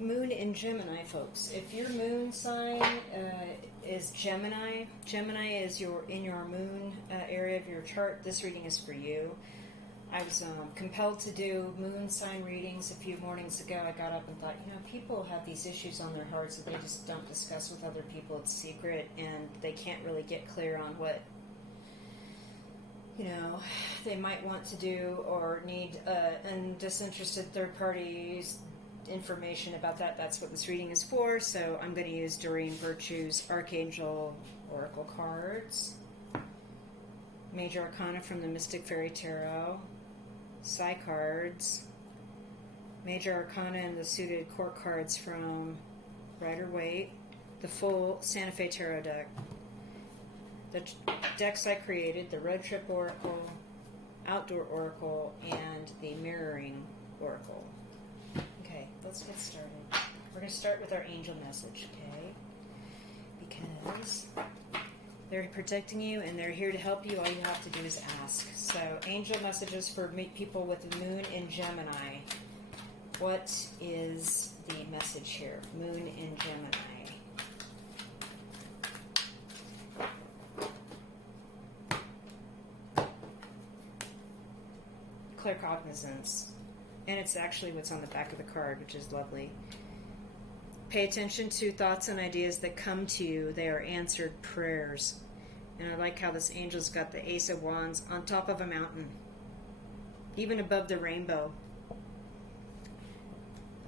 Moon in Gemini, folks. If your moon sign is Gemini, Gemini is in your moon area of your chart, this reading is for you. I was compelled to do moon sign readings a few mornings ago. I got up and thought, people have these issues on their hearts that they just don't discuss with other people. It's secret, and they can't really get clear on what they might want to do or need and disinterested third parties information about that. That's what this reading is for. So I'm going to use Doreen Virtue's Archangel Oracle cards, Major Arcana from the Mystic Fairy Tarot, Psi cards, Major Arcana and the suited court cards from Rider-Waite, the full Santa Fe Tarot deck. The decks I created, the Road Trip Oracle, Outdoor Oracle, and the Mirroring Oracle. Okay, let's get started. We're going to start with our angel message, okay? Because they're protecting you and they're here to help you. All you have to do is ask. So, angel messages for people with the moon in Gemini. What is the message here? Moon in Gemini. Claircognizance, and it's actually what's on the back of the card, which is lovely. Pay attention to thoughts and ideas that come to you. They are answered prayers. And I like how this angel's got the Ace of Wands on top of a mountain, even above the rainbow.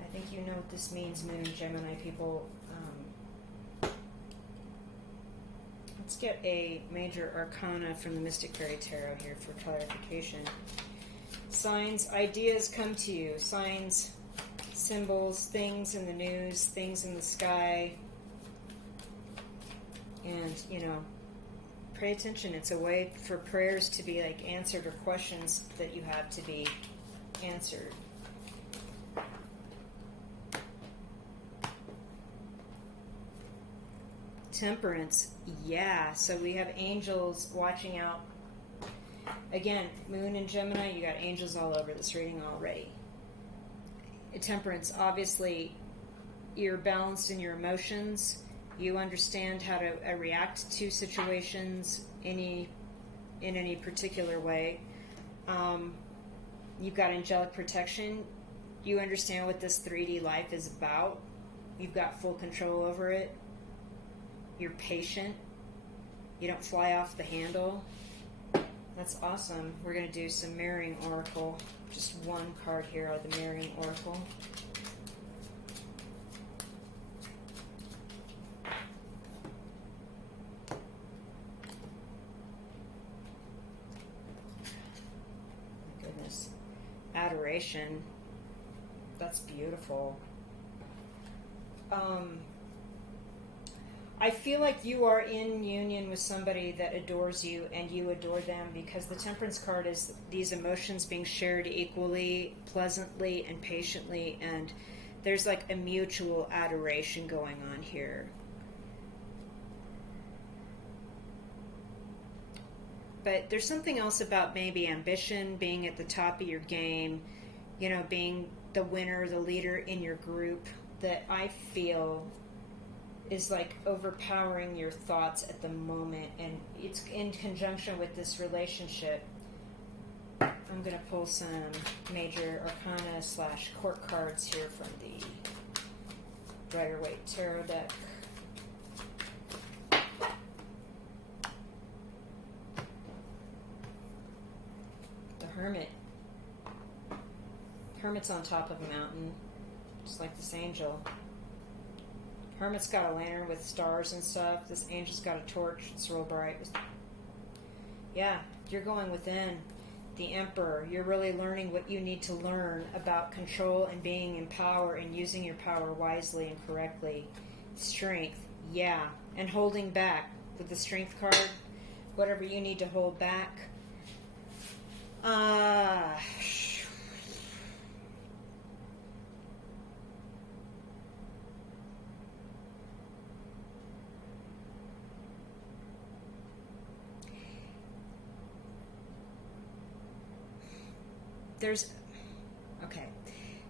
I think you know what this means, Moon Gemini people. Let's get a Major Arcana from the Mystic Fairy Tarot here for clarification. Signs, ideas come to you. Signs, symbols, things in the news, things in the sky. And, pay attention. It's a way for prayers to be answered, or questions that you have to be answered. Temperance, yeah. So we have angels watching out. Again, Moon in Gemini, you got angels all over this reading already. Temperance, obviously, you're balanced in your emotions. You understand how to react to situations in any particular way. You've got angelic protection. You understand what this 3D life is about. You've got full control over it. You're patient. You don't fly off the handle. That's awesome. We're going to do some Mirroring Oracle. Just one card here of the Mirroring Oracle. My goodness. Adoration. That's beautiful. I feel like you are in union with somebody that adores you and you adore them, because the Temperance card is these emotions being shared equally, pleasantly, and patiently, and there's a mutual adoration going on here. But there's something else about maybe ambition, being at the top of your game, being the winner, the leader in your group, that I feel is overpowering your thoughts at the moment, and it's in conjunction with this relationship. I'm going to pull some Major Arcana / court cards here from the Rider-Waite Tarot deck. The Hermit. Hermit's on top of a mountain, just like this angel. Hermit's got a lantern with stars and stuff. This angel's got a torch. It's real bright. Yeah, you're going within. The Emperor. You're really learning what you need to learn about control and being in power and using your power wisely and correctly. Strength. Yeah. And holding back with the Strength card. Whatever you need to hold back.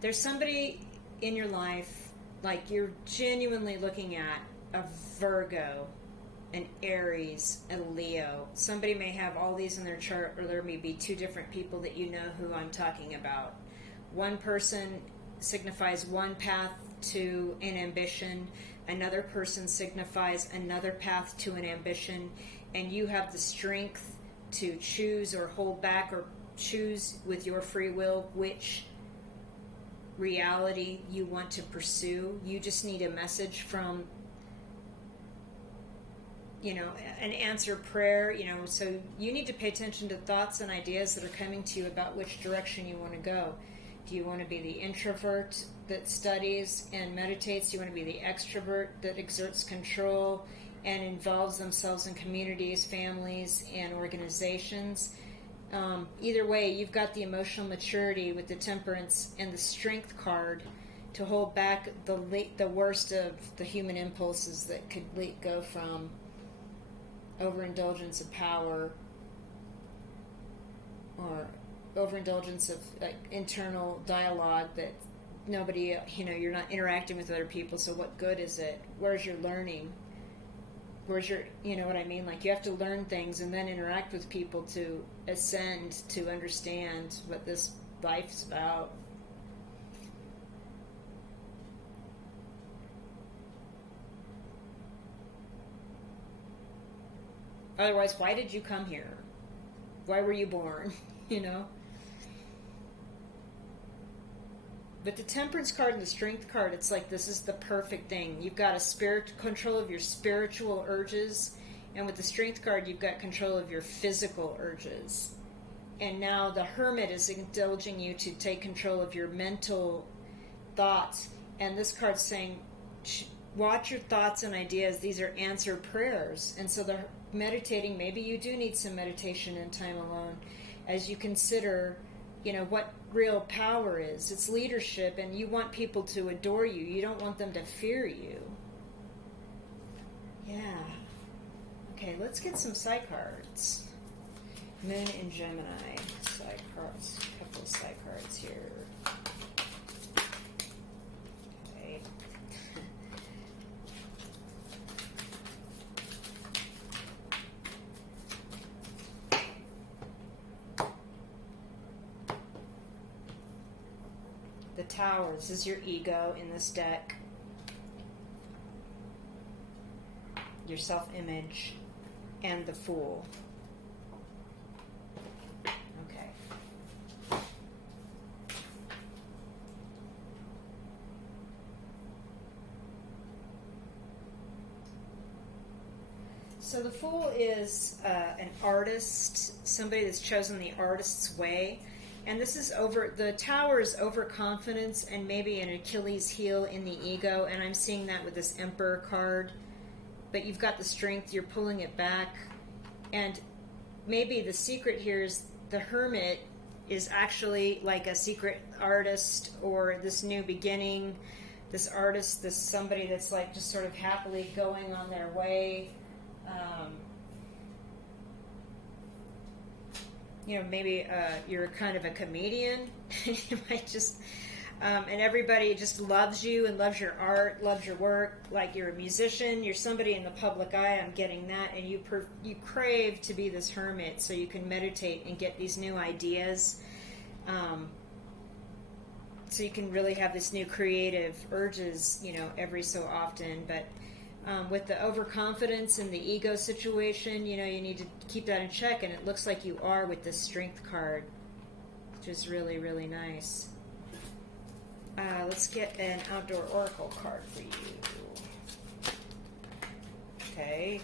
There's somebody in your life Like you're genuinely looking at a Virgo, an Aries, a Leo. Somebody may have all these in their chart, or there may be two different people that you know who I'm talking about. One person signifies one path to an ambition, another person signifies another path to an ambition, and you have the strength to choose or hold back or choose with your free will which reality you want to pursue. You just need a message from, an answered prayer, so you need to pay attention to thoughts and ideas that are coming to you about which direction you want to go. Do you want to be the introvert that studies and meditates? Do you want to be the extrovert that exerts control and involves themselves in communities, families, and organizations? Either way, you've got the emotional maturity with the temperance and the strength card to hold back the worst of the human impulses that could go from overindulgence of power or overindulgence of internal dialogue that nobody, you're not interacting with other people, so what good is it? Where's your learning? Where's your, what I mean? Like, you have to learn things and then interact with people to ascend, to understand what this life's about. Otherwise, why did you come here? Why were you born? But the temperance card and the strength card, it's like this is the perfect thing. You've got control of your spiritual urges, and with the strength card, you've got control of your physical urges. And now the hermit is indulging you to take control of your mental thoughts. And this card's saying, watch your thoughts and ideas. These are answered prayers. And so they're meditating. Maybe you do need some meditation and time alone as you consider, what real power is. It's leadership, and you want people to adore you. You don't want them to fear you. Yeah. Okay, let's get some psi cards. Moon in Gemini. Psi cards. A couple of psi cards here. Okay. The Towers is your ego in this deck. Your self-image. And the Fool. Okay. So the Fool is an artist, somebody that's chosen the artist's way. And this is the Tower is overconfidence and maybe an Achilles heel in the ego. And I'm seeing that with this Emperor card. But you've got the strength, you're pulling it back. And maybe the secret here is the Hermit is actually like a secret artist or this new beginning. This artist, this somebody that's like just sort of happily going on their way. Maybe you're kind of a comedian. You might just, and everybody just loves you and loves your art, loves your work. Like you're a musician, you're somebody in the public eye. I'm getting that, and you crave to be this hermit so you can meditate and get these new ideas. So you can really have this new creative urges, every so often, but. With the overconfidence and the ego situation, you need to keep that in check, and it looks like you are with this strength card, which is really, really nice. Let's get an outdoor oracle card for you. Okay.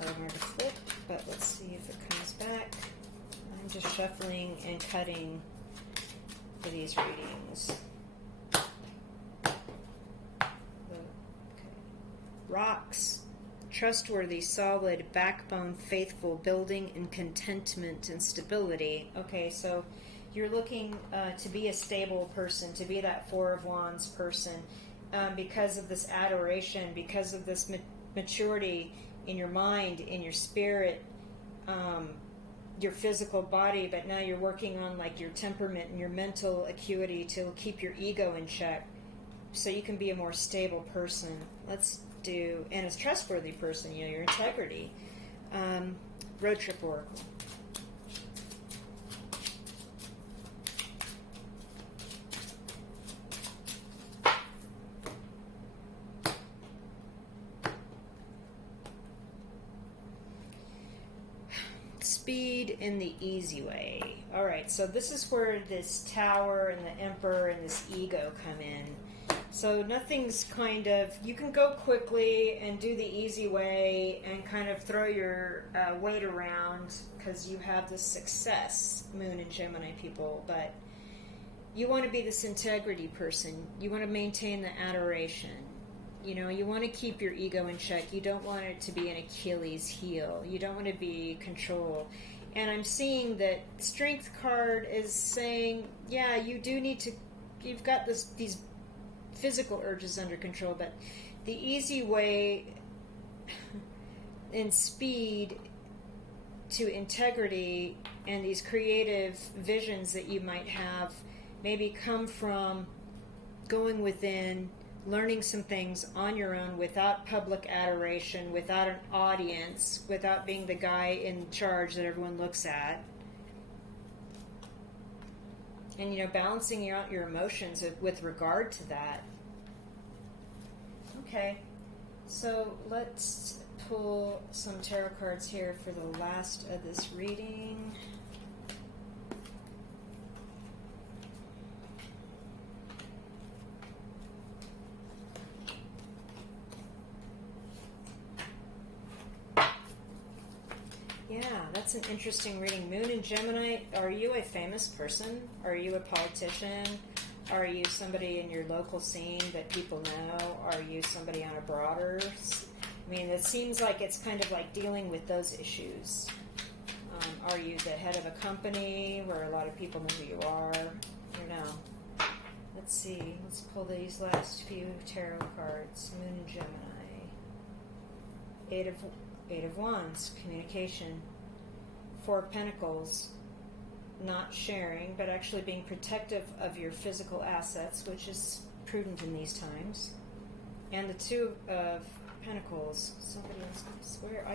Card hard to flip, but let's see if it comes back. I'm just shuffling and cutting for these readings. Rocks, trustworthy, solid, backbone, faithful, building in contentment and stability. Okay, so you're looking to be a stable person, to be that Four of Wands person, because of this adoration, because of this maturity in your mind, in your spirit, your physical body, but now you're working on like your temperament and your mental acuity to keep your ego in check. so you can be a more stable person. Let's do, and a trustworthy person, you know, your integrity. Road trip oracle. Speed in the easy way. All right, so this is where this tower and the emperor and this ego come in. So nothing's kind of, you can go quickly and do the easy way and kind of throw your weight around because you have this success, Moon and Gemini people, but you want to be this integrity person. You want to maintain the adoration. You know, you want to keep your ego in check. You don't want it to be an Achilles heel. You don't want to be control. And I'm seeing that Strength card is saying, yeah, you do need to, you've got these physical urges under control, but the easy way in speed to integrity and these creative visions that you might have maybe come from going within, learning some things on your own without public adoration, without an audience, without being the guy in charge that everyone looks at. And, you know, balancing out your emotions with regard to that. Okay, so let's pull some tarot cards here for the last of this reading. Yeah, that's an interesting reading. Moon and Gemini, are you a famous person? Are you a politician? Are you somebody in your local scene that people know? Are you somebody on a broader? I mean, it seems like it's kind of like dealing with those issues. Are you the head of a company where a lot of people know who you are? I don't know. Let's see. Let's pull these last few tarot cards. Moon and Gemini. Eight of Wands, communication. Four of Pentacles, not sharing, but actually being protective of your physical assets, which is prudent in these times. And the Two of Pentacles. Somebody else, I swear,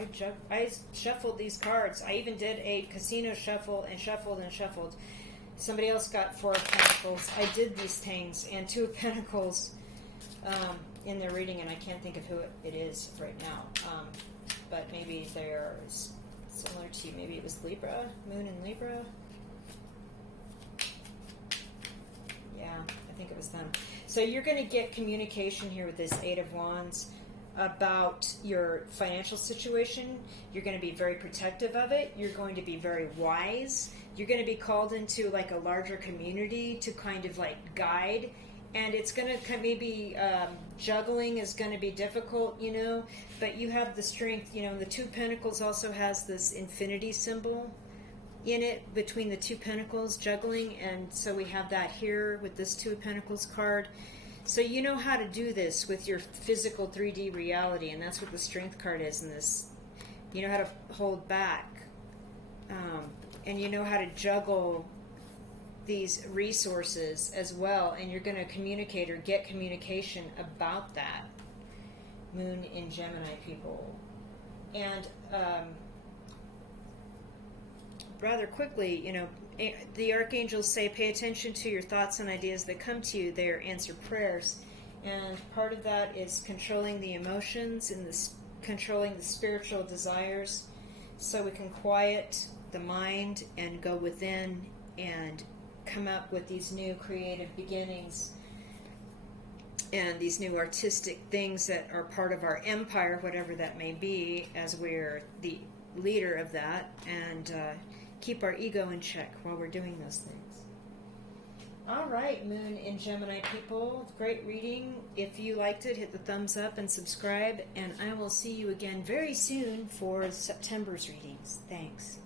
I shuffled these cards. I even did a casino shuffle and shuffled and shuffled. Somebody else got Four of Pentacles. I did these things, and Two of Pentacles in their reading, and I can't think of who it is right now. But maybe they're similar to you. Maybe it was Libra, Moon in Libra. Yeah, I think it was them. So you're going to get communication here with this Eight of Wands about your financial situation. You're going to be very protective of it. You're going to be very wise. You're going to be called into like a larger community to kind of like guide. And it's going to maybe juggling is going to be difficult, you know, but you have the strength, you know. The Two of Pentacles also has this infinity symbol in it between the Two Pentacles, juggling, and so we have that here with this Two of Pentacles card. So you know how to do this with your physical 3D reality, and that's what the Strength card is in this. You know how to hold back, and you know how to juggle these resources as well, and you're going to communicate or get communication about that. Moon in Gemini people. And rather quickly, you know, the archangels say pay attention to your thoughts and ideas that come to you. They are answered prayers, and part of that is controlling the emotions and controlling the spiritual desires, so we can quiet the mind and go within and come up with these new creative beginnings and these new artistic things that are part of our empire, whatever that may be, as we're the leader of that, and keep our ego in check while we're doing those things. All right, Moon in Gemini people, great reading. If you liked it, hit the thumbs up and subscribe, and I will see you again very soon for September's readings. Thanks.